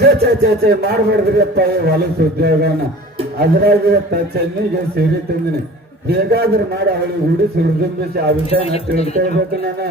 ಚೇ ಮಾಡ್ಬೇಡ್ರಿಪ್ಪ ಹೊಲಸ ಉದ್ಯೋಗನ. ಅದ್ರಾಗ ಇವತ್ತ ಚೆನ್ನಿಗೆ ಸೀರೆ ತಂದಿನಿ. ಹೇಗಾದ್ರೂ ಮಾಡಿ ಅವಳಿಗೆ ಹುಡಿಸಿ ಹುಡುಗಂಬಿಸಿ ಆ ವಿಷಯನ ತಿಳ್ಕೊಳ್ಬೇಕು ನಾನು.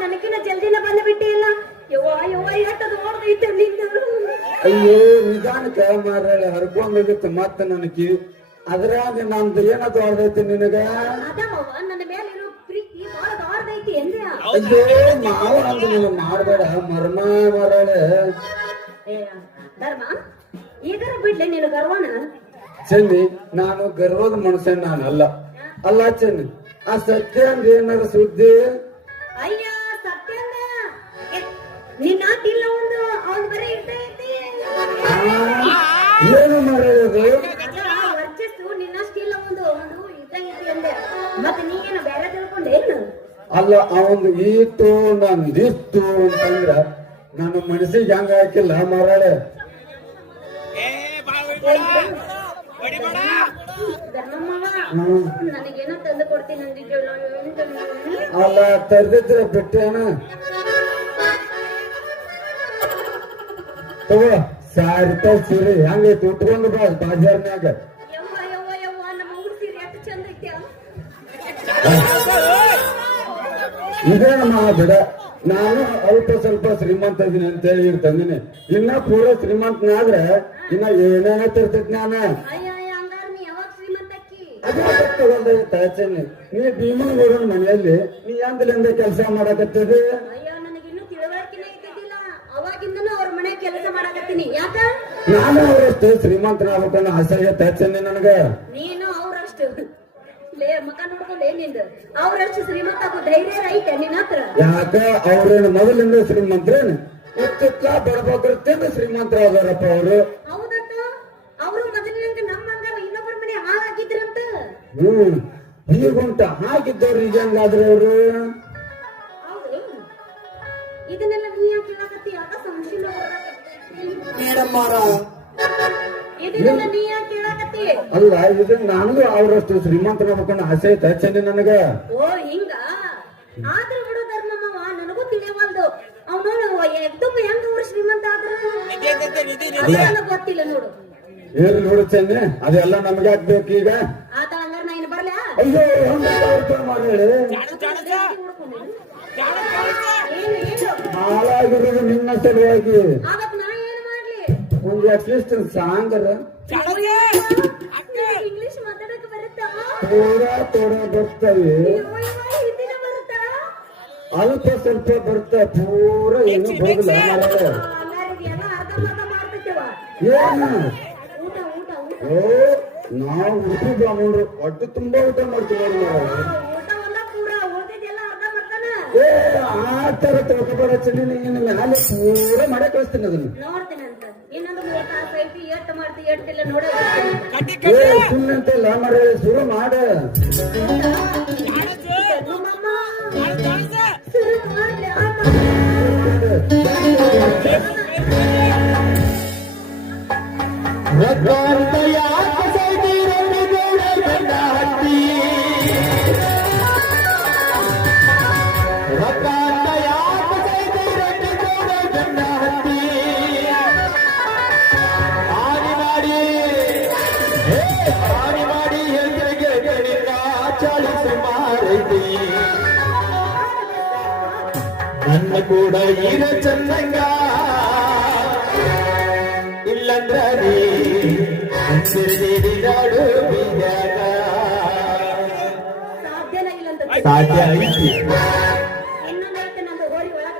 ನನಗಿನ ಜಲ್ದಿನ ಬಂದ್ಬಿಟ್ಟಿ ಇಲ್ಲ. ಅಯ್ಯೋ ನಿಧಾನಕ್ಕ ಮಾರಾಳೆ ಹರ್ಕೊಂಡೋಗಿತ್ತು ಮತ್ತ ನನಗೆ. ಅದ್ರಾಗ ನಂದು ಏನದು ಆಡ್ದೈತಿ ನಿನಗ? ನನ್ನ ಮೇಲೆ ಇರೋ ಪ್ರೀತಿ ಬಹಳ ದೊಡ್ಡದೈತಿ ಎಂದ. ಅಯ್ಯೋ ಮಾವ ಅಂತ ನೀನು ಮಾಡ್ಬೇಡ ಮರ್ಮ ಮಾರಾಳೆ. ಧರ್ಮ ಈಗರ ಬಿಡ್ಲೆ ನೀನು ಗರ್ವನ? ಚೆನ್ನಿ, ನಾನು ಗರ್ವದ ಮನುಷ್ಯ ನಾನಲ್ಲ. ಅಲ್ಲ ಚೆನ್ನಿ, ಆ ಸತ್ಯ ಅಂದ್ರೆ ಏನಾರ ಸುದ್ದಿ? ಅಯ್ಯ ಸತ್ಯಂದ ನಿನ್ನ ಇಲ್ಲ ಒಂದು ಅವ್ನ್ ಬರೀ ಇರ್ತೈತಿ. ಏನು ಮಾಡೋದು? ವರ್ಚಸ್ಸು ನಿನ್ನಷ್ಟಿಲ್ಲ ಒಂದು ಒಂದು ಇರ್ತೈತಿ ಅಂದೆ. ಮತ್ತೆ ನೀನು ಬೇರೆ ತಿಳ್ಕೊಂಡೇನು? ಅಲ್ಲ ಅವಂದು ಈತು ನಂದಿತ್ತು ಅಂತಂದ್ರ ನನ್ನ ಮನಸ್ಸಿಗೆ ಹೆಂಗ ಹಾಕಿಲ್ಲ ಮಾರಾಳೆ. ನನಗೇನೋ ತಂದು ಕೊಡ್ತೀನಿ ಅಂದಿದ್ದೆಲ್ಲ. ಅಲ್ಲ ತರ್ದಿದ್ರೆ ಬಿಟ್ಟೇನ? ತಗೋ ಸಾರಿ ಸೀರೆ ಹೆಂಗೈತಿ ಉಟ್ಕೊಂಡು ಬಾ ಬಾಜಾರ್ನ್ಯಾಗ. ಯವ್ವ ಯವ್ವ ಯವ್ವ ನಮ್ಮ ಊರ್ ಸೀರೆ ಎಷ್ಟು ಚಂದ ಐತಿ. ಇದೇನ ಮಾವ ಬಿಡ, ನಾನು ಅಲ್ಪ ಸ್ವಲ್ಪ ಶ್ರೀಮಂತ ಇದೀನಿ ಅಂತ ಹೇಳಿ ತಂದಿನಿ. ಇನ್ನ ಪೂರ ಶ್ರೀಮಂತನಾದ್ರೆ ಇನ್ನ ಏನೇನ ತರ್ತೈತಿ ನಾನು. ನೀ ಭೀಮನಗೌಡನ ಮನೆಯಲ್ಲಿ ನೀ ಎಂದಲಿಂದ ಕೆಲಸ ಮಾಡಕತ್ತಿದೆ? ಅಯ್ಯೋ ನನಗಿನ್ನೂ ತಿಳುವಳಿಕೆನೇ ಇದ್ದಿದ್ದಿಲ್ಲ. ಅವಾಗಿಂದನೂ ಅವ್ರ ಮನೆ ಕೆಲಸ ಮಾಡಕತ್ತೀನಿ. ಯಾಕ? ನಾನು ಅವರಷ್ಟು ಶ್ರೀಮಂತನಾಗಬೇಕನ್ನ ಆಸೆ ತಚ್ಚನೆ ನನಗ. ನೀನು ಅವ್ರಷ್ಟು ಲೇ ಮಕ ನೋಡ್ಕೊಂಡೆ ನಿಂದ ಅವ್ರಷ್ಟು ಶ್ರೀಮಂತ ಆಗೋ ಧೈರ್ಯ ಐತೆ ನಿನ್ನ ಹತ್ರ? ಯಾಕ ಅವ್ರೇನು ಮೊದಲಿಂದ ಶ್ರೀಮಂತರೇನು? ಇತ್ತಿತ್ಲ ಬಡಬಗ್ರದಿಂದ ಶ್ರೀಮಂತರ ಅದಾರಪ್ಪ ಅವರು. ಹೌದಂತ ಅವರು ಮೊದಲಿನಿಂದ ನಮ್ಮಂಗ ಇನ್ನೊಬ್ಬರ ಮನೆ ಹಾಳಾಗಿದ್ರಂತ. ಹೀಗುಂಟ ಹಾಕಿದ್ದವ್ರು ಈಗ ಹೆಂಗಾದ್ರೆ ಅವರು? ಹೌದು, ಇದನ್ನೆಲ್ಲ ನೀ ಯಾಕೆ ಹೇಳಕತ್ತಿ? ಆಗ ಸಂಶಯ ಮೇಡಮ್ ಇದನ್ನೆಲ್ಲ ನೀ ಯಾಕೆ ಕೇಳಾಕತ್ತಿ? ಅಲ್ಲ ಇದು ನನಗೂ ಅವ್ರಷ್ಟು ಶ್ರೀಮಂತರಾಗ್ಬೇಕನ್ನ ಆಸೆ ಐತೆ ಚೆನ್ನಿ ನನಗ. ಓ ಹಿಂಗ ಆದ್ರೂ ಬಿಡು ಧರ್ಮಮ್ಮ, ನನಗೂ ತಿಳಿಯವಲ್ದು. ಅವನು ಎಕ್ದಮ್ ಹೆಂಗ ಅವ್ರು ಶ್ರೀಮಂತ ಆದ್ರ ನನಗ್ ಗೊತ್ತಿಲ್ಲ ನೋಡು. ಏನ್ ನೋಡು ಚೆನ್ನಿ, ಅದೆಲ್ಲ ನಮ್ಗೆ ಹಾಕ್ಬೇಕು ಈಗ. ಆತ ಹಂಗಾರ ನಾ ಇನ್ನು ಬರ್ಲಾ? ಅಯ್ಯೋ ಮಾಡಿ ಹಾಳಾಗಿರೋದು ನಿನ್ನ ಸಲುವಾಗಿ. ಅವತ್ ನಾ ಏನ್ ಮಾಡ್ಲಿ? ಒಂದು ಅಟ್ಲೀಸ್ಟ್ ಸಾಂಗರ ಇಂಗ್ಲಿಷ್ ಮಾತಾಡಕ್ ಬರುತ್ತಾ? ಪೂರಾ ತೋಡ ಬರ್ತವೆ, ಹಿಂದಿನ ಬರುತ್ತಾ? ಅಲ್ಪ ಸ್ವಲ್ಪ ಬರ್ತಾ, ಪೂರ ಏನು ಬರೋದಿಲ್ಲ. ಹಂಗಾರೆ ಇದೆಲ್ಲ ಅರ್ಧ ಮಾಡ್ತೇವ. ಏನು ಊಟ ಊಟ ಊಟ ಓ ನಾವು ಉಡುಪಿ ಬ್ರಾಹ್ಮಣರು ಹೊಟ್ಟೆ ತುಂಬಾ ಊಟ ಮಾಡ್ತೀವಿ ನಾವು. ಊಟ ಒಂದ ಪೂರ ಉಳಿದಿದ್ದೆಲ್ಲ ಅರ್ಧ ಮಾಡ್ತಾನ. ಏ ಆ ತರ ತಗೋಬೇಡ ಚೆನ್ನಿ, ನೀನು ಮ್ಯಾಲೆ ಪೂರ ಮಾಡೇ ಕಳಿಸ್ತೀನಿ ಅದನ್ನ. ನೋಡ್ತೀನಂತ ಇನ್ನೊಂದು 3 ತಾಸು ಐತಿ. ಎಟ್ಟು ಮಾಡ್ತಿ ಎಟ್ಟಿಲ್ಲ ನೋಡ. ಏ ಸುಮ್ಮನೆ ಅಂತೆಲ್ಲ ಮರೆ ಶುರು ಮಾಡ. ನನ್ನ ಕೂಡ ಈಗ ಚಂದಂಗ ಇಲ್ಲಂದ್ರ ನೀಡಿದಾಡು ಬೀದ್ಯಾಗ ಸಾಧ್ಯನ ಇಲ್ಲ ಅಂತ ಸಾಧ್ಯ ಐತಿ. ಇನ್ನೊಂದೈತೆ ನಂದು ಹೋಳಿ ಒಳಗ.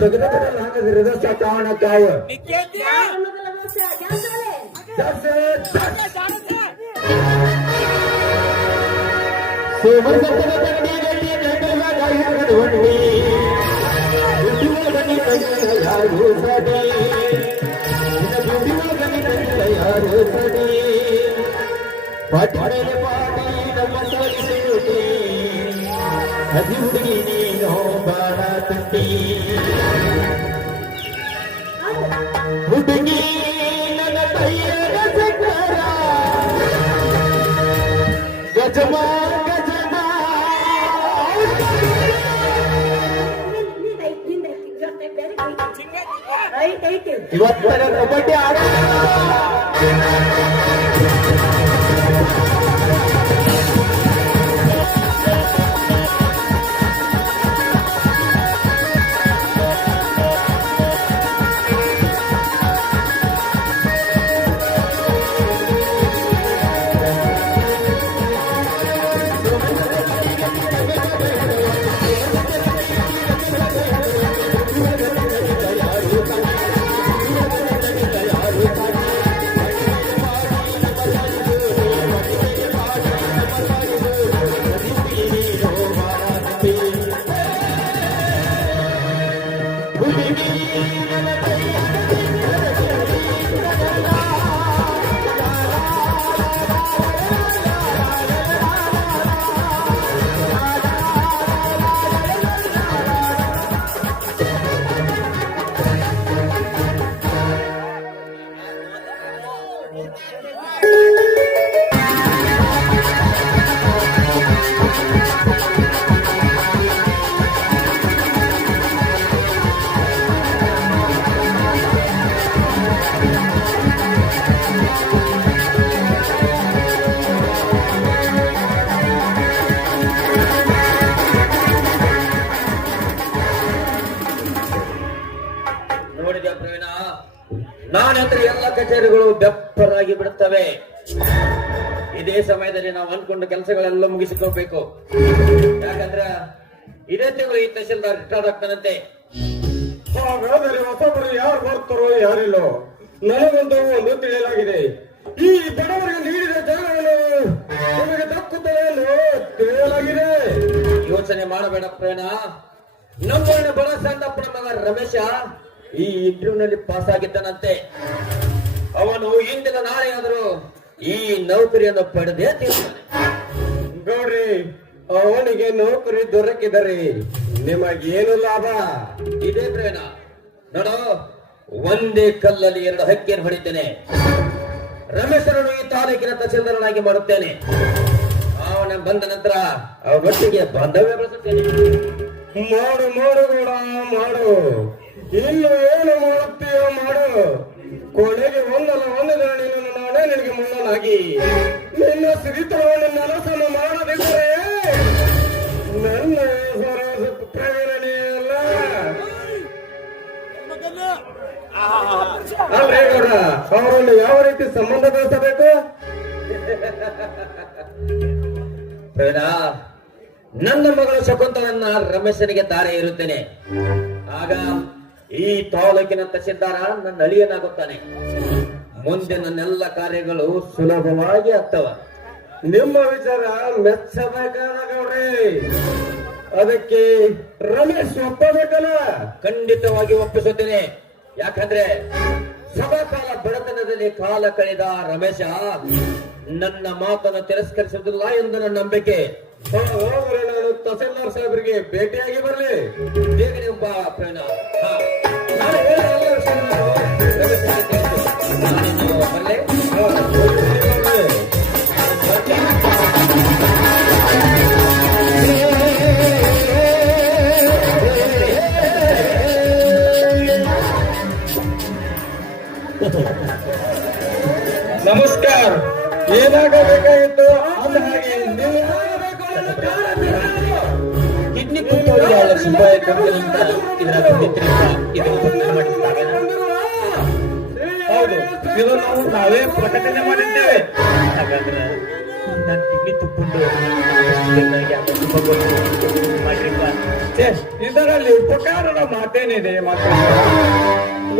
ತೆಗೆದು ಬಿಡಲ್ಲ ಹಂಗದ ಹೃದಯ ಕಾವಣ ಕಾವು ಯಾರನ್ನೋದಲ್ಲ ದೋಸ್ತ, ಜಾಸ್ತಿ. ಸೋಮಸಪ್ಪನ ಕಣ್ಣೀರಲ್ಲಿ ಕಣ್ಣಾಗ ಯಾರು ಹೊಣ್ಣಿ ಬುದ್ಧಿವಾಗನಿ ಕಣ್ಣಾಗ ಯಾರು ಸಡಿ ಬುದ್ಧಿವಾಗನಿ ಕಣ್ಣಾಗ ಯಾರು ಸಡಿ ಪಾಠನೆ ಮಾಡಿ ನಮ್ಮ ಸೋಲಿಸುತ್ತಿ ಅದಿ ಹುಡುಗಿ ನೀನು ಬಾಳ ತುಟ್ಟಿ ಹುಡುಗಿ ನನ್ನ ಕೈಯಾಗ ಸಕ್ಕರ ಗಜಮಾ ಇವತ್ತರ ಕಬಡ್ಡಿ ಆಡ ನೋಡಿದ ಪ್ರವೀಣ, ನಾನಂದ್ರೆ ಎಲ್ಲ ಕಚೇರಿಗಳು ಬೆಪ್ಪರಾಗಿ ಬಿಡುತ್ತವೆ. ಇದೇ ಸಮಯದಲ್ಲಿ ನಾವು ಅಂದ್ಕೊಂಡ ಕೆಲಸಗಳೆಲ್ಲ ಮುಗಿಸಿಕೊಳ್ಬೇಕು. ಯಾಕಂದ್ರ ಇದೇ ತಿಂಗಳು ಈ ತಹಶೀಲ್ದಾರ್ ರಿಟೈರ್ಡ್ ಆಗ್ತಾನಂತೆ. ಹಾಗಾದರೆ ಹೊಸಬರು ಯಾರು ಬರ್ತಾರೋ ಯಾರಿಲ್ಲೋ ನನಗೊಂದು ಒಂದು ತಿಳಿಯಲಾಗಿದೆ. ಈ ಬಡವರಿಗೆ ನೀಡಿದ ಜಾಗಗಳು ನಿಮಗೆ ದಕ್ಕುತ್ತದೆ ಎಂದು ತಿಳಿಯಲಾಗಿದೆ. ಯೋಚನೆ ಮಾಡಬೇಡ ಪ್ರವೀಣ. ನಮ್ಮನ್ನ ಬಡ ಸಣ್ಣಪ್ಪನ ಮಗ ರಮೇಶ ಈ ಇಂಟರ್ವ್ಯೂನಲ್ಲಿ ಪಾಸ್ ಆಗಿದ್ದಾನಂತೆ. ಅವನು ಇಂದಿನ ನಾಳೆಯಾದರೂ ಈ ನೌಕರಿಯನ್ನು ಪಡೆದೇ ತೀರ್ತಾನೆ. ಗೌಡ್ರಿ, ಅವನಿಗೆ ನೌಕರಿ ದೊರಕಿದರೆ ನಿಮಗೇನು ಲಾಭ? ಇದೇ ಪ್ರವೀಣ, ನೋಡು, ಒಂದೇ ಕಲ್ಲಲ್ಲಿ ಎರಡು ಹಕ್ಕಿಯನ್ನು ಹೊಡಿತೇನೆ. ರಮೇಶನನ್ನು ಈ ತಾಲೂಕಿನ ತಹಶೀಲ್ದಾರನಾಗಿ ಮಾಡುತ್ತೇನೆ. ಅವನ ಬಂದ ನಂತರ ಅವನೊಟ್ಟಿಗೆ ಬಾಂಧವ್ಯ ಬೆಳೆಸುತ್ತೇನೆ. ಮಾಡು ಮಾಡು ಗೌಡ, ಮಾಡು. ಇನ್ನು ಏನು ಮಾಡುತ್ತೀಯೋ ಮಾಡು. ಕೊನೆಗೆ ಒಂದಲ್ಲ ಒಂದು ದಿನ ನಿನ್ನನ್ನು ನಾನೇ ನಿನಗೆ ಮುಳ್ಳನಾಗಿ ನಿನ್ನ ಸಿರಿತನವನ್ನು ನನಸನ್ನು ಮಾಡದಿದ್ದರೆ ನನ್ನ ಹೆಸರು ಪ್ರವೀಣನೆಯಲ್ಲ. ಅಲ್ರೇ ಗೌಡ, ಅವರನ್ನು ಯಾವ ರೀತಿ ಸಂಬಂಧ ಬೆಳೆಸಬೇಕು? ಪ್ರವೀಣ, ನನ್ನ ಮಗಳು ಶಕುಂತಲನ್ನ ರಮೇಶನಿಗೆ ದಾರಿ ಇರುತ್ತೇನೆ. ಆಗ ಈ ತಾಲೂಕಿನ ತಹಶೀಲ್ದಾರ ನನ್ನ ಅಳಿಯನಾಗುತ್ತಾನೆ. ಮುಂದೆ ನನ್ನೆಲ್ಲ ಕಾರ್ಯಗಳು ಸುಲಭವಾಗಿ ಆಗ್ತವ. ನಿಮ್ಮ ವಿಚಾರ ಮೆಚ್ಚಬೇಕಾದ ಗೌಡ್ರಿ. ಅದಕ್ಕೆ ರಮೇಶ್ ಒಪ್ಪಬೇಕಲ್ಲ? ಖಂಡಿತವಾಗಿ ಒಪ್ಪಿಸುತ್ತೇನೆ. ಯಾಕಂದ್ರೆ ಸದಾಕಾಲ ಬಡತನದಲ್ಲಿ ಕಾಲ ಕಳೆದ ರಮೇಶ ನನ್ನ ಮಾತನ್ನು ತಿರಸ್ಕರಿಸುವುದಿಲ್ಲ ಎಂದು ನನ್ನ ನಂಬಿಕೆ. ಹೋದ್ರೆ ನಾನು ತಹಸೀಲ್ದಾರ್ ಸಾಹೇಬರಿಗೆ ಭೇಟಿಯಾಗಿ ಬರಲಿ. ಬೇಗನೆ ಬಾ ಪ್ರವೀಣ. ನಾನು ಹೇಳಲ್ಲ ಸುಮ್ಮನೆ. ಬರ್ಲೆ? ನಮಸ್ಕಾರ. ಏನಾಗಬೇಕಾಗಿತ್ತು ಅಂದ ಹಾಗೆ ನೀವು ಏನಾಗಬೇಕು ಅನ್ನೋದು ಕಾರಣ ಕಿಡ್ನಿ ಕುಂತವರಿಗೆ 2 ಲಕ್ಷ ರೂಪಾಯಿ ಕೊಡ್ತೀನಂತ ಇದರ ಇದನ್ನು ಮಾಡಿದ್ದಾಗೇನ? ಹೌದು, ಇದನ್ನು ನಾವೇ ಪ್ರಕಟಣೆ ಮಾಡಿದ್ದೇವೆ. ಹಾಗಾದ್ರೆ ನಾನು ಕಿಡ್ನಿ ತಕ್ಕೊಂಡು ನನಗೆ ಯಾಕೋ ತುಂಬ ಗೊತ್ತು ಮಾಡ್ರಿಪ್ಪ. ಛೇ, ಇದರಲ್ಲಿ ಉಪಕಾರದ ಮಾತೇನಿದೆ ಮಾತ್ರ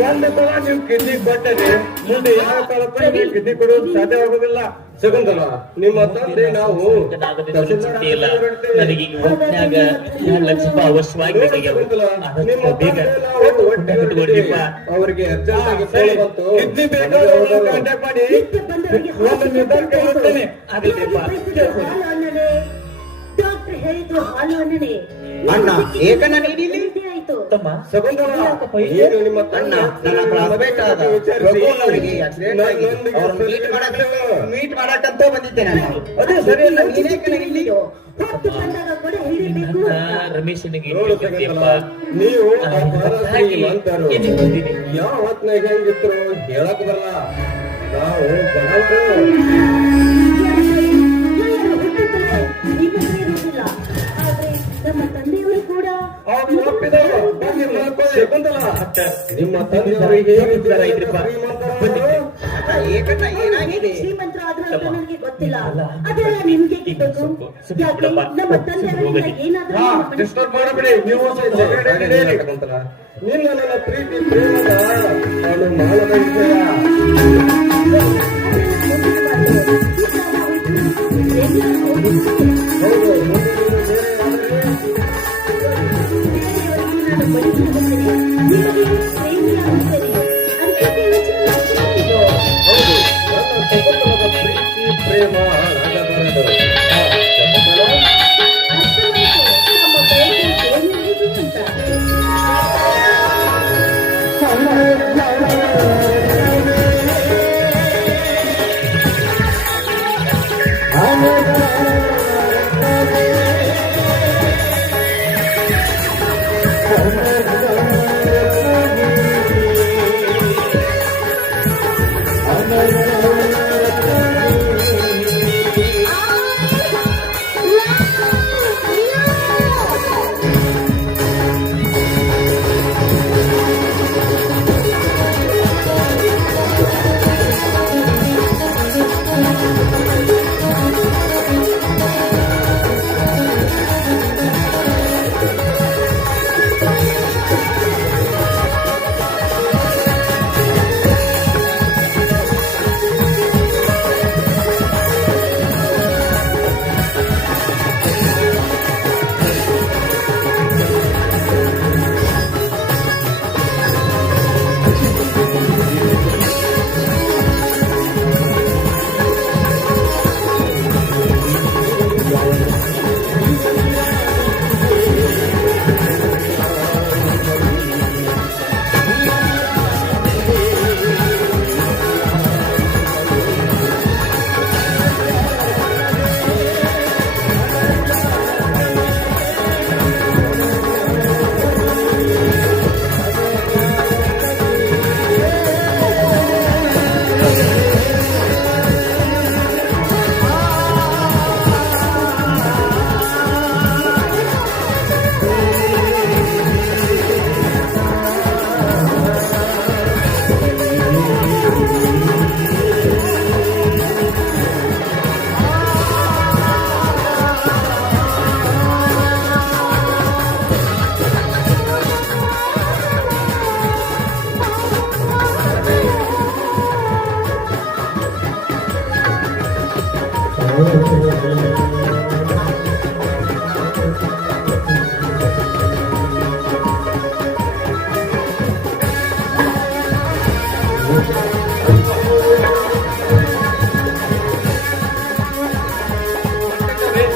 ಒಂದು ಸಲ ನೀವು ಕಿಡ್ನಿ ಕೊಟ್ಟರೆ ಮುಂದೆ ಯಾವ ಕಾಲಕ್ಕೂ ನೀವು ಕಿಡ್ನಿ ಕೊಡುವುದು ಸಾಧ್ಯವಾಗುವುದಿಲ್ಲ. ಶಕುಂತಲ, ನಿಮ್ಮ ತಂದೆ ನಾವು ನನಗೆ ಚಿಂತೆ ಇಲ್ಲ. ನನಗೆ ಈಗ ಒಟ್ನ್ಯಾಗ 2 ಲಕ್ಷ ರೂಪಾಯಿ ಅವಶ್ಯವಾಗಿ ಬೇಕಾಗ್ಯಾವ. ಆದಷ್ಟು ಬೇಗ ಕೊಟ್ಬಿಟ್ಕೊಡ್ರಿಪ್ಪ. ಅವರಿಗೆ ಅರ್ಜೆಂಟ್ ಆಗಿ ಫೋನ್ ಬಂತು. ಕಿಡ್ನಿ ಬೇಕಾದವರು ಕಾಂಟ್ಯಾಕ್ಟ್ ಮಾಡಿ ಒಂದು ನಿರ್ಧಾರಕ್ಕೆ ಹೋಗ್ತೇನೆ. ಆಗಲ್ರಿಪ್ಪ. ಡಾಕ್ಟರ್ ಹೇಳಿದ್ರು ಹಾಲು ಅನ್ನನೆ ಅಣ್ಣ, ಏಕಣ್ಣ ನೀನಿಲ್ಲಿ? ಆಯ್ತು. ತಮ್ಮ ಶಕುಂತಲ, ಏನು ನಿಮ್ಮ ಅಣ್ಣ ನನ್ನ ಕ್ಲಾಸ್ಮೇಟ್ ಆದ ರಘುವಣ್ಣವರಿಗೆ ಆಕ್ಸಿಡೆಂಟ್ ಆಗಿ ಅವ್ರನ್ನ ಮೀಟ್ ಮಾಡಕ್ಕಂತ ಬಂದಿದ್ದೆ ನಾನು. ಅದೇ ಸರಿ ಅಲ್ಲ, ನೀನೇಕಣ್ಣ ಇಲ್ಲಿ? ಹೊತ್ತು ಬಂದಾಗ ಕೂಡ ಹಿಡಿಬೇಕು ಅಂತ. ರಮೇಶನಿಗೆ ನೋಡು ಶಕುಂತಲ, ನೀವು ಶ್ರೀಮಂತರು. ಯಾವ ಹೊತ್ನಾಗ ಹೆಂಗಿದ್ರು ಹೇಳಕ್ ಬರಲ್ಲ. ನಾವು ಬಡವರು. ನಮ್ಮ ತಂದೆಯವರು ಕೂಡ ಅವ್ರು ಒಪ್ಪಿದರು. ಬನ್ನಿ ಮಾಡ್ಕೊಳ್ಳಿ. ಶಕುಂತಲ, ನಿಮ್ಮ ತಂದೆಯವರಿಗೆ ಹೇಗಿದ್ದಾರೆ ಏಕಣ್ಣ ಏನಾಗಿದೆ? ಶ್ರೀಮಂತರಾದ್ರು ಅಂತ ನನಗೆ ಗೊತ್ತಿಲ್ಲ. ಅದೆಲ್ಲ ನಿಮ್ಗೆ ಬೇಕು. ಯಾಕೆ ನಮ್ಮ ತಂದೆಯವರಿಂದ ಏನಾದ್ರೂ ಡಿಸ್ಟರ್ಬ್ ಮಾಡಬೇಡಿ. ನೀವು ಶಕುಂತಲ, ನಿನ್ನ ನನ್ನ ಪ್ರೀತಿ ಪ್ರೇಮದ ಅವಳು ಮಾನದ ವಿಷಯ. ಹೌದು, ಮುಂದೆ ನೀನು ಬೇರೆ ಹೌದು, ನನ್ನ ಶಕುಂತಲದ ಪ್ರೀತಿ ಪ್ರೇಮ ಆಗಬಾರದು. ಶಕುಂತಲ,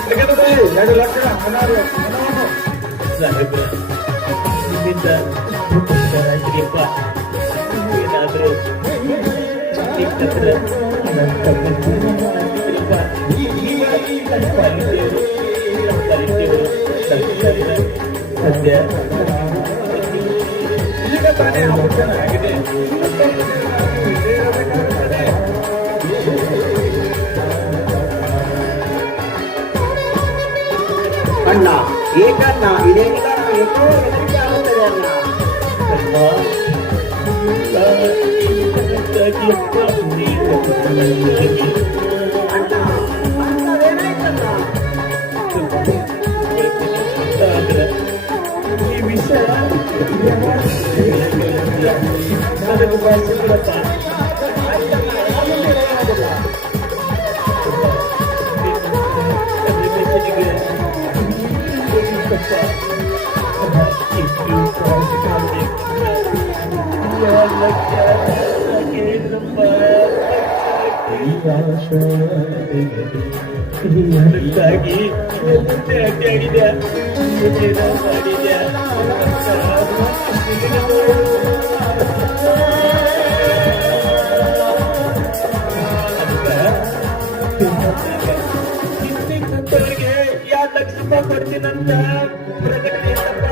ತೆಗೆದುಕೊಳ್ಳಿ 2 ಲಕ್ಷ ಹಣವನ್ನು. ಸಾಹೇಬ್ರ, ನಿಮ್ಮಿಂದ ಆಯ್ತ್ರಿಯಪ್ಪ. ಏನಾದ್ರೂ ಸಿಕ್ಕಿದ್ರೆ ನನ್ನ ತಪ್ಪಿದ್ರಿಯಪ್ಪ. ನನ್ನ ಪಾಲಿಸಿಯವರು ಸದ್ಯ ಈಗ ತಾನೇ ಆಪರೇಷನ್ ಆಗಿದೆ. ಇದೇ ಇರಬೇಕಾಗುತ್ತದೆ. ಅಣ್ಣ, ಏಕಣ್ಣ, ಇದೇನಿಲ್ಲ ಏನೋ ಹೆದರಿಕೆ ಆಗುತ್ತದೆ ಅಣ್ಣ. ಅಣ್ಣ, ಅಂತ ಅವಕಾಶ ಕೊಡಪ್ಪ. ಅದಕ್ಕಾಗಿ ಅಡ್ಡಿಯಾಗಿದೆ ಮಾಡಿದ್ಯಾ ಇಂಥವ್ರಿಗೆ 2 ಲಕ್ಷ ರೂಪಾಯಿ ಕೊಡ್ತೀನಂತ ಪ್ರಕಟಣೆ ಮಾಡಿದ್ದು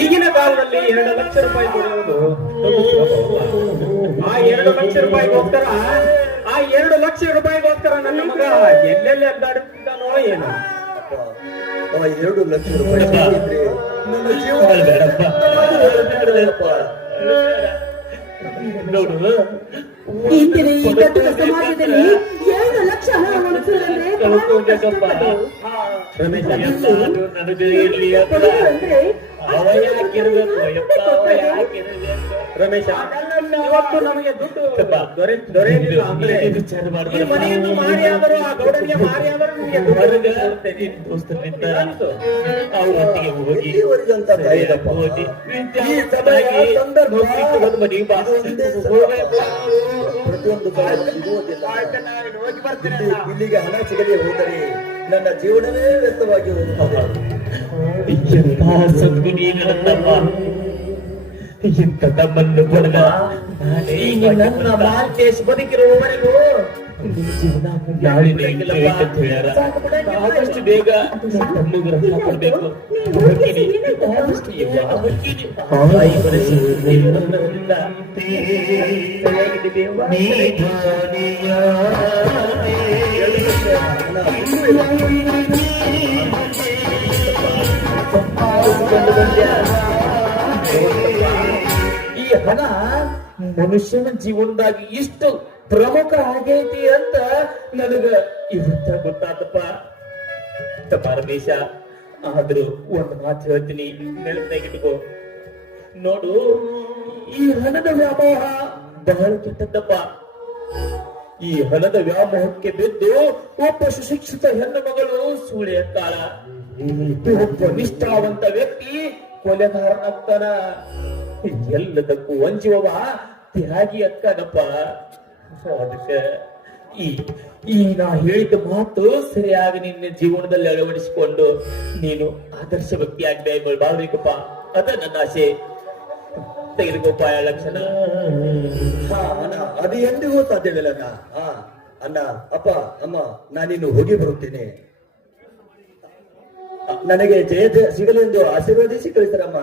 ಈಗಿನ ಕಾಲದಲ್ಲಿ 2 ಲಕ್ಷ ರೂಪಾಯಿ ಕೊಡುವುದು ಆ 2 ಲಕ್ಷ ರೂಪಾಯಿಗೋಸ್ಕರ ನನ್ನ ಮಗ ಎಲ್ಲೆಲ್ಲಿ ಅಡ್ಡಾಡುತ್ತಿದ್ದಾನೋ ಏನೋ. 2 ಲಕ್ಷ ರೂಪಾಯಿ ಇದ್ರೆ ನನ್ನ ನೋಡು ಈಗಿನ ಈ ಕಟ್ಟಡ ಸಮಾಜದಲ್ಲಿ 2 ಲಕ್ಷ ಹಣ ಉಳಿಸುವುದಂದ್ರೆ ನನಗೆ ಇರ್ಲಿ ಅವ ಯಾಕಿರ್ಬೇಕು ರಮೇಶ, ಇವತ್ತು ನಮಗೆ ದುಡ್ಡು ದೊರೆಯಲಿಲ್ಲ ಅಂದ್ರೆ ವಿಚಾರ ಈ ಮನೆಯನ್ನು ಮಾರಿ ಆದರೂ ಆ ಗೌಡನಿಗೆ ಮಾರಿ ಆದರೂ ನಿಮಗೆ ಅವ್ರ ಒಟ್ಟಿಗೆ ಹೋಗಿ ಹೋಗಿ ಪ್ರತಿಯೊಂದು ಇಲ್ಲಿಗೆ ಹಣ ಸಿಗದೆ ಹೋದರೆ ನನ್ನ ಜೀವನವೇ ವ್ಯರ್ಥವಾಗಿ ಹೋಗುತ್ತದೆ. ಸದ್ಗುಣೀಗಳನ್ನಪ್ಪ ಇಂಥ ತಮ್ಮನ್ನು ಪಡೆದ ನನ್ನ ಮಾಲ್ಕೇಶ್ ಬದುಕಿರುವವರೆಗೂ ಆದಷ್ಟು ಬೇಗ ತಮ್ಮಗ ರಸ ಕೊಡ್ಬೇಕು. ಈ ಹಣ ಮನುಷ್ಯನ ಜೀವನದಾಗಿ ಇಷ್ಟು ಪ್ರಮುಖ ಆಗೈತಿ ಅಂತ ನನಗ ಇವತ್ತ ಗೊತ್ತಾತಪ್ಪ ರಮೇಶ. ಆದ್ರೂ ಒಂದು ಮಾತು ಹೇಳ್ತೀನಿ, ನೆನಪಿನಾಗಿಟ್ಕೋ. ನೋಡು, ಈ ಹಣದ ವ್ಯಾಮೋಹ ಬಹಳ ಕೆಟ್ಟದ್ದಪ್ಪ. ಈ ಹಣದ ವ್ಯಾಮೋಹಕ್ಕೆ ಬಿದ್ದು ಒಬ್ಬ ಸುಶಿಕ್ಷಿತ ಹೆಣ್ಣು ಮಗಳು ಸೂಳೆಯ ಕಾಲ, ಒಬ್ಬ ನಿಷ್ಠಾವಂತ ವ್ಯಕ್ತಿ ಕೊಲೆಗಾರನಾಗ್ತಾನ. ಎಲ್ಲದಕ್ಕೂ ವಂಚುವವ ತ್ಯಾಗಿ ಅಕ್ಕನಪ್ಪ. ಅದಕ್ಕೆ ಈ ನಾ ಹೇಳಿದ ಮಾತು ಸರಿಯಾಗಿ ನಿನ್ನ ಜೀವನದಲ್ಲಿ ಅಳವಡಿಸಿಕೊಂಡು ನೀನು ಆದರ್ಶ ವ್ಯಕ್ತಿ ಆಗಿ ಬಾಳ್ಬೇಕಪ್ಪ. ಅದ ನನ್ನ ಆಸೆ. ತೆಗೆದುಕೋಪ 2 ಲಕ್ಷನ. ಅದು ಎಂದಿಗೂ ಸಾಧ್ಯವಿಲ್ಲ ಅಣ್ಣ. ಅಣ್ಣ, ಅಪ್ಪ, ಅಮ್ಮ, ನಾನಿನ್ನು ಹೋಗಿ ಬರುತ್ತೇನೆ. ನನಗೆ ಜಯ ಸಿಗಲೆಂದು ಆಶೀರ್ವಾದಿಸಿ ಕಳಿಸ್ತಾರಮ್ಮ.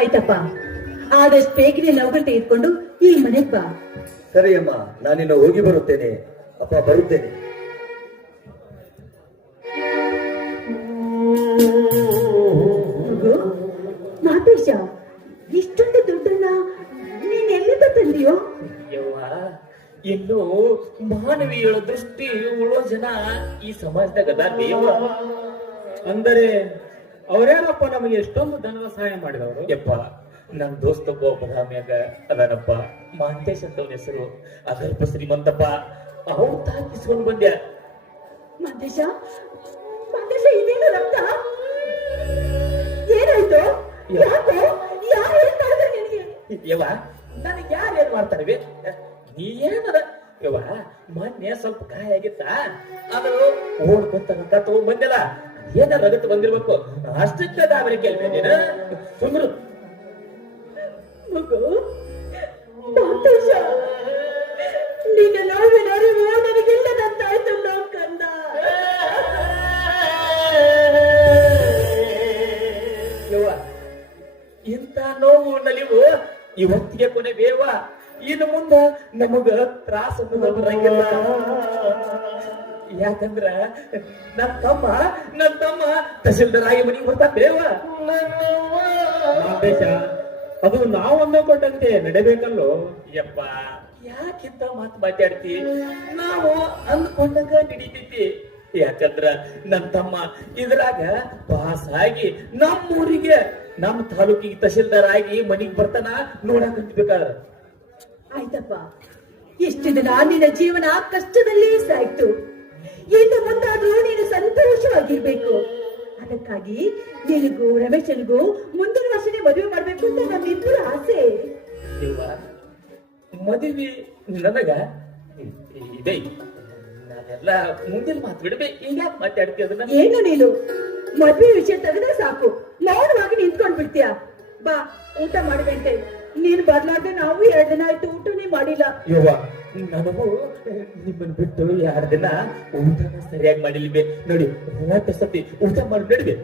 ಆಯ್ತಪ್ಪ, ಆದಷ್ಟು ಬೇಗನೆ ನೌಕರಿ ತೆಗೆದುಕೊಂಡು ಈ ಮನೆಗ್ ಬಾ. ಸರಿ ಅಮ್ಮ, ನಾನಿನ್ನು ಹೋಗಿ ಬರುತ್ತೇನೆ. ಅಪ್ಪ, ಬರುತ್ತೇನೆ. ಮಾತೇಶ, ಇಷ್ಟೊಂದು ದುಡ್ಡನ್ನ ನೀನ್ ಎಲ್ಲಿಂದ ತಂದಿಯೋ? ಇನ್ನು ಮಾನವೀಯ ದೃಷ್ಟಿ ಉಳ್ಳೋ ಜನ ಈ ಸಮಾಜದಾಗ ಅದಾರ. ಅಂದರೆ ಅವರೇನಪ್ಪ ನಮಗೆ ಎಷ್ಟೊಂದು ಧನದ ಸಹಾಯ ಮಾಡಿದವರು? ಯಪ್ಪ, ನನ್ ದೋಸ್ತಪ್ಪ ಬದಾಮ್ಯಾಗ ಅದಾನಪ್ಪ, ಮಾಂತೇಶ್ ಅಂತವನ ಹೆಸರು. ಅದಲ್ಪ ಶ್ರೀಮಂತಪ್ಪ. ಅವ್ರು ತಾಕಿಸ್ಕೊಂಡ್ ಬಂದ್ಯ. ಮಾತೇಶ, ಇದೇನು ರಕ್ತ? ಏನಾಯ್ತು? ಯಾಕೋ? ಯಾರು ಹೇಳ್ತಾರೆ ನಿನಗೆ? ಯವ್ವ, ನನಗೆ ಯಾರು ಏನ್ ಮಾಡ್ತಾರವಿ? ನೀ ಏನದ ಯವ್ವ, ಮೊನ್ನೆ ಸ್ವಲ್ಪ ಗಾಯ ಆಗಿತ್ತ, ಅದು ಓಡ್ಕೊಂತ ತಗೊಂಡ್ ಬಂದಿಲ್ಲ. ಏನ ರಗತ್ ಬಂದಿರ್ಬೇಕು, ಅಷ್ಟಕ್ಕೆ ಗಾಬರಿ ಕೇಳ್ಬೇ ನೀನು. ಸುಮ್ರು ಮಗು, ಮಾತೇಶ, ನಿನ್ನ ನೋವಿನ ಅರಿವು ನನಗಿಲ್ಲದಂತಾಯ್ತಲ್ಲ ಕಂದ. ಯವ್ವ, ಇಂಥ ನೋವು ನಲಿವು ಇವತ್ತಿಗೆ ಕೊನೆ ಬೇವ. ಇನ್ನು ಮುಂದ ನಮಗ ತ್ರಾಸ ಬರಂಗಿಲ್ಲ. ಯಾಕಂದ್ರ ನನ್ ತಮ್ಮ ತಹಸೀಲ್ದಾರ್ ಆಗಿ ಮನೆಗೆ ಬರ್ತಾನೇವ. ಮಾದೇಶ, ಅದು ನಾವು ಅಂದುಕೊಂಡಂತೆ ನಡೆಬೇಕಲ್ಲೋ. ಯಪ್ಪ ಯಾಕಿಂತ ಮಾತು ಮಾತಾಡ್ತಿ? ನಾವು ಅಂದ್ಕೊಂಡಂಗ ನಡೀತೈತಿ. ಯಾಕಂದ್ರ ನನ್ ತಮ್ಮ ಇದ್ರಾಗ ಪಾಸ್ ಆಗಿ ನಮ್ಮೂರಿಗೆ ನಮ್ಮ ತಾಲೂಕಿಗೆ ತಹಸೀಲ್ದಾರ್ ಆಗಿ ಮನಿಗ್ ಬರ್ತಾನ ನೋಡಕಂತ್ಬೇಕಾದ್ರ. ಆಯ್ತಪ್ಪ, ಎಷ್ಟು ದಿನ ನಿನ್ನ ಜೀವನ ಕಷ್ಟದಲ್ಲಿ ಸಾಯ್ತು. ಇನ್ನು ಮುಂದಾದ್ರೂ ನೀನು ಸಂತೋಷವಾಗಿರ್ಬೇಕು. ಅದಕ್ಕಾಗಿ ನಿನಗೂ ರಮೇಶನ್ಗೂ ಮುಂದಿನ ವರ್ಷನೇ ಮದುವೆ ಮಾಡ್ಬೇಕು ಅಂತ ನಮ್ಮಿಬ್ಬರ ಆಸೆ. ಇವ್ವ ಮದುವೆ ನನಗ ಇದೆ. ನಾನೆಲ್ಲ ಮುಂದಿನ ಮಾತು ಬಿಡ್ಬೇ, ಈಗ ಯಾಕೆ ಮಾತಾಡ್ತೀಯ ಅದನ್ನ? ಏನು ನೀನು ಮದುವೆ ವಿಷಯ ತೆಗೆದ್ರೆ ಸಾಕು ಮೌನವಾಗಿ ನಿಂತ್ಕೊಂಡ್ ಬಿಡ್ತೀಯ. ಬಾ, ಊಟ ಮಾಡ್ಬೇಕೆ. ನೀನು ಬರ್ಲಾರ್ದೆ ನಾವು 2 ದಿನ ಆಯ್ತು ಊಟನೇ ಮಾಡಿಲ್ಲ. ಯವ್ವ ನನಗೂ ನಿಮ್ಮನ್ ಬಿಟ್ಟು 2 ದಿನ ಊಟನ ಸರಿಯಾಗಿ ಮಾಡಿಲ್ವೇ ನೋಡಿ. ಹೊಟ್ಟೆ ಸತಿ ಊಟ ಮಾಡಿ ನಡ್ವೆ.